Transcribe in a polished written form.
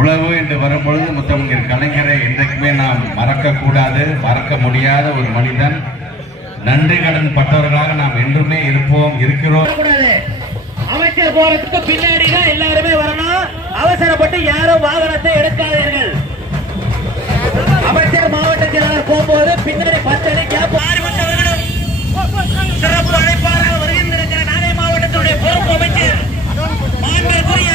உழவு என்று வரும்பொழுது முத்தமிழர் கலைஞரை என்றைக்குமே நாம் மறக்கக்கூடாது, மறக்க முடியாத ஒரு மனிதன். நன்றி கடன் பட்டவர்களாக நாம் என்றுமே இருப்போம், இருக்கிறோம். அமைச்சர் போறதுக்கு பின்னாடி தான் எல்லாருமே வரணும். அவசரப்பட்டு யாரும் வாகனத்தை எடுக்காதீர்கள். அமைச்சர் மாவட்ட செயலாளர் போகும்போது பின்னாடி 10 அடி கேப். சிறப்பு அழைப்பாளர்கள் வருகின்றிருக்கிற நாகை மாவட்டத்துடைய பொறுப்பு அமைச்சர் மாண்புக்குரிய